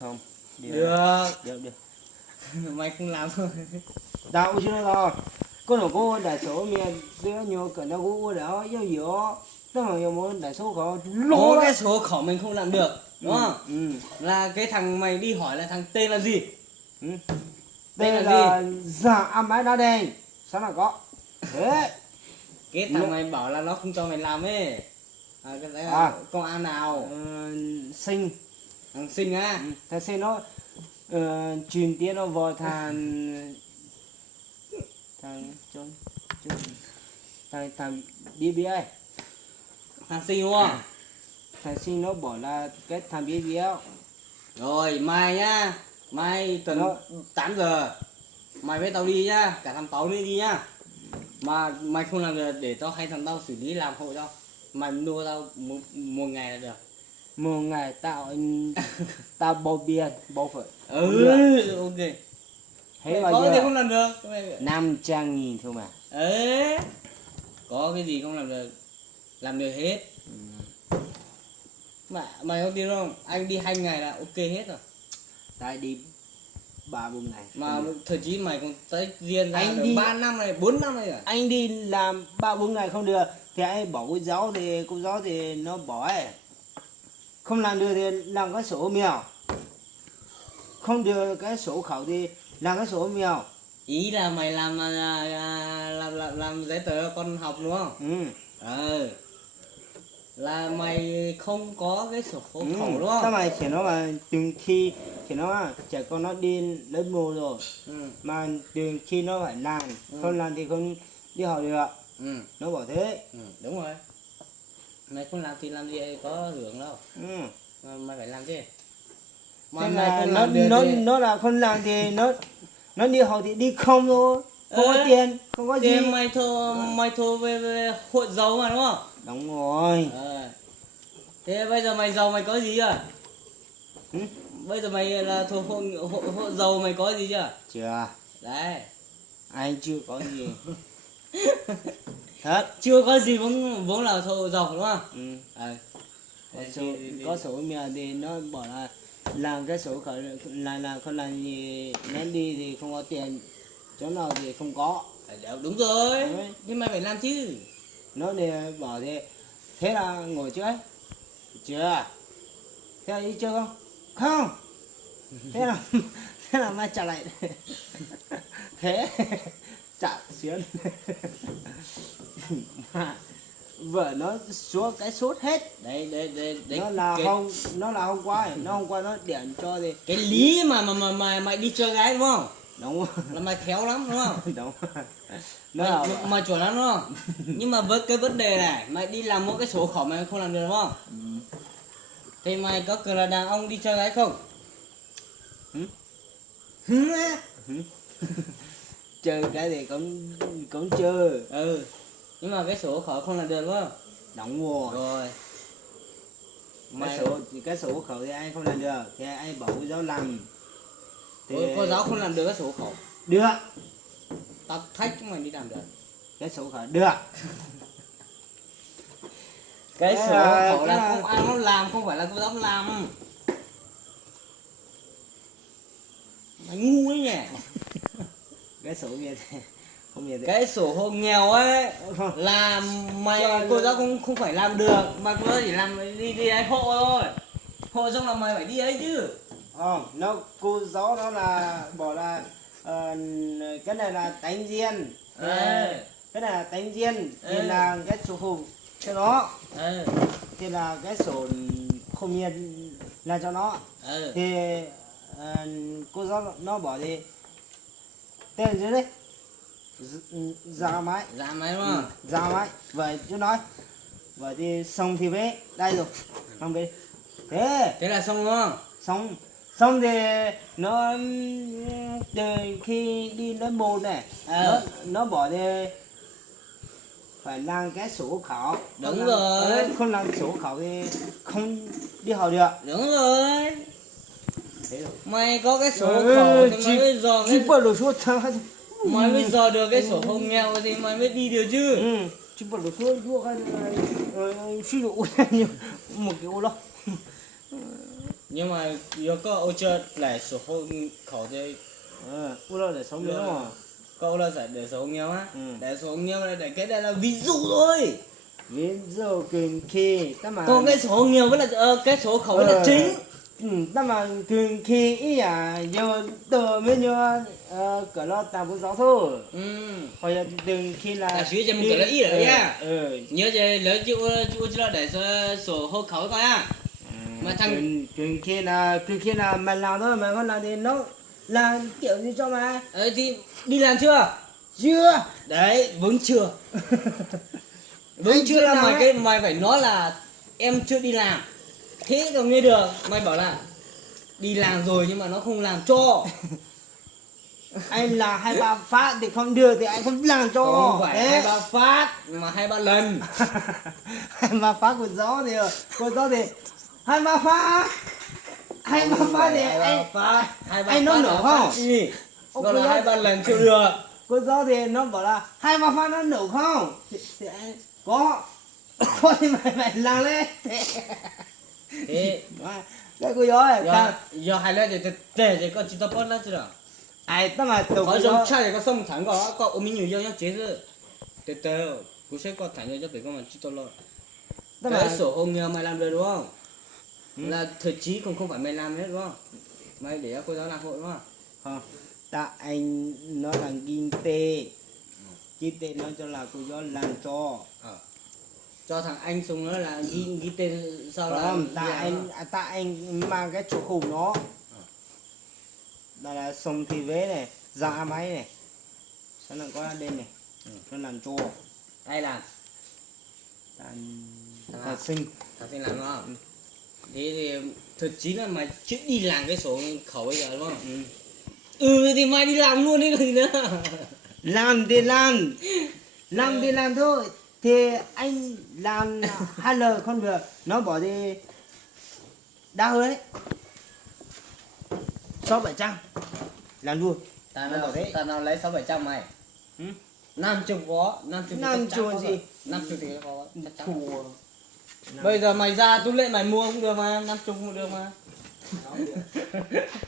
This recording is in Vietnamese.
Không, Được. được. Mày không làm thôi. Đâu chứ rồi. Con nó có đại số miền đứa nhiều cái nó có đó yêu nhiều. Tức là nhiều muốn đại số có Có cái số khẩu mình không làm được, đúng không? Ừ. Là cái thằng mày đi hỏi là thằng tên là gì? Ừ. Tên Đây là là giả ăn mái đá đen. Sao là có? Thế. Cái thằng mày bảo là nó không cho mày làm ấy. Cái đấy là À. công an nào? Sinh. Thằng Sinh á. Thằng sinh nó truyền tiếng nó vào thằng chôn thằng BB ấy. Thằng Sinh đúng không? Thằng sinh nó bảo là cái thằng BB ấy. Rồi mai nhá. Mai tầm Nó- 8 giờ. Mày với tao đi nhá, cả thằng Táo đi nhá. Mà mày không làm được để tao hay thằng tao xử lý làm hộ tao. Mày nuôi tao một ngày là được. Một ngày tao bao bia bao phở Ok. thế Mày bao có cái gì giờ không làm được? 500.000 thôi mà. Ấy. Có cái gì không làm được? Làm được hết. Mà mày có tin không? Anh đi 2 ngày là ok hết rồi. Tại đi 3-4 ngày Mà thậm chí mày còn tới riêng ra Anh được đi- 3 năm này, 4 năm này rồi. anh đi làm 3-4 ngày không được thì anh bỏ cô giáo thì nó bỏ ấy. Không làm được thì làm cái sổ mèo, không được cái sổ khẩu thì làm cái sổ mèo. Ý là mày làm giấy tờ cho con học đúng không? Là mày không có cái sổ hộ khẩu đúng Sao không? mày chỉ nó mà từng khi thì nó trẻ con nó đi lớp 1 rồi mà từng khi nó phải làm, không làm thì không đi học được. Nó bảo thế. Đúng rồi. Mày không làm thì làm gì có hưởng đâu. Mà mày phải làm chứ. Mà Thế mày là không làm được thì nó là không làm thì nó đi học thì đi không thôi, không có tiền, không có gì. thì mày thua về hội giàu mà đúng không? Đúng rồi. Thế bây giờ mày giàu mày có gì chưa? Bây giờ mày là thuộc hộ giàu mày có gì chưa? Chưa, Đấy. anh chưa có gì. Thật. Chưa có gì vốn là hộ giàu đúng không? Có sổ mẹ thì nó bảo là làm cái sổ khởi là không làm gì, nó đi thì không có tiền, chỗ nào thì không có. Đúng rồi. Đấy. Nhưng mày phải làm chứ. Nó thì bảo thế là ngồi chưa ấy? Chưa. Thế là đi chưa không? Không. Thế là mai trả lại. Thế trả xuyên. Mà vợ nó xuống cái sốt hết. Đấy. Nó là hôm qua ấy. Nó hôm qua nó điện cho thì Cái lý mà mày đi chơi gái đúng không? đúng rồi. Là mày khéo lắm đúng không? Đúng. Nó là Mày chuẩn lắm đúng không? Nhưng mà với cái vấn đề này, mày đi làm mỗi cái sổ khẩu mày không làm được đúng không? Thì mày có cần là đàn ông đi chơi gái không? chơi cái thì cũng chơi. Nhưng mà cái sổ khẩu không làm được đúng không? Đúng rồi. Rồi. Cái sổ khẩu thì anh không làm được thì anh bảo cô giáo làm thì Cô giáo không làm được cái sổ khẩu. được. Tao thách mày đi làm được. Cái sổ khẩu được. Cái sổ là- khẩu cái là là- công an nó làm, không phải là cô giáo làm. Mày ngu ấy nhỉ? Cái sổ kia thì không biết. Cái sổ hộ nghèo ấy là mày cô giáo không phải làm được, mà cô giáo chỉ làm đi ấy hộ thôi. Hộ xong là mày phải đi ấy chứ. Cô giáo nó là bảo là cái này là tánh riêng. Cái này là tánh riêng thì là cái sổ hộ cho nó thì là cái sổ không nhiên là cho nó thì cô giáo nó bảo thì tên gì đấy ra máy Dạ mày đúng không? ra máy vậy chứ nói vậy thì xong thì về đây rồi xong về Thế là xong đúng không? xong thì nó từ khi đi lớp 1 này nó bỏ thì phải làm cái sổ khẩu. Đúng rồi. Không làm sổ khẩu thì không đi học được. Đúng rồi. Thế rồi. Mày có cái sổ khẩu thì mày mới dò chỉ cái, bắt đầu số thằng mày mới dò được cái sổ hộ nghèo thì mày mới đi được chứ. chỉ bắt đầu số vô cái sử dụng một cái ô lông nhưng mà giờ có ô chưa lại số hộ khẩu thì u lo để sống nữa mà câu là phải để số hộ nghèo á, Ừ. để số hộ nghèo là để cái đây là ví dụ thôi. ví dụ cường khi ta mà Còn cái số hộ nghèo với là cái số hộ khẩu với là chính. ta mà cường khi ý à giờ tờ mới nhớ cỡ lo tao cũng rõ thôi hoặc là đừng khi là Là suy cho mình cỡ lo ý rồi nha. ừ Nhớ cho lỡ chú là để số hộ khẩu coi á. Mà thằng cường khi là mày làm thôi mày có làm thì nó là kiểu như cho mày thì đi làm chưa? chưa Đấy, vẫn chưa. Vẫn Anh chưa chưa là làm mày ấy. mày phải nói là em chưa đi làm. Thế còn nghe được, mày bảo là đi làm rồi nhưng mà nó không làm cho. anh là 2-3 phát thì không được thì anh không làm cho Không phải đấy 2-3 phát mà 2-3 lần. 2-3 phát của gió thì 2-3 phát 2-3 phát thì anh phát, anh nó nổ không? Ông Gọi cứ là nói- 2-3 lần chưa được. cô gió thì nó bảo là 2-3 phát nó nổ không thì anh có thì mày làm lên Thế cái cô gió này giờ hai lần thì có chỉ tao bắt nó chứ đâu. ai tao mà tụi Có cô giống gió trai thì có xong thẳng có ôm mình nhiều nhau nhá chế chứ. Từ từ, cô sẽ có thẳng nhau cho phải có mà chỉ tao lo. tao Cái mà sổ hộ nghèo mày làm được đúng không? Là thời chí không phải mày làm hết đúng không? Mày để cô giáo làm hộ đúng không? không ta anh nó là kinh tế nó cho là cô gió làm cho Cho thằng anh xuống nữa là ghi tên sau là không ta anh mang cái chỗ khủng nó là sông thì vế này ra máy này sau là có đen này nó làm cho ai làm? thằng sinh Thằng sinh làm đúng không? Thế thì thật chí là mày chứ đi làm cái sổ khẩu bây giờ đúng không? Thì mày đi làm luôn đi gì nữa. làm thì làm thôi thì anh làm 2 lời không được nó bỏ đi đau đấy 600-700 làm luôn Tao nào lấy 600-700 mày. 50 có, 50 50 gì? 50 thì có chắc chắn. thua Bây giờ mày ra tú lệ mày mua cũng được mà, 50 cũng được mà.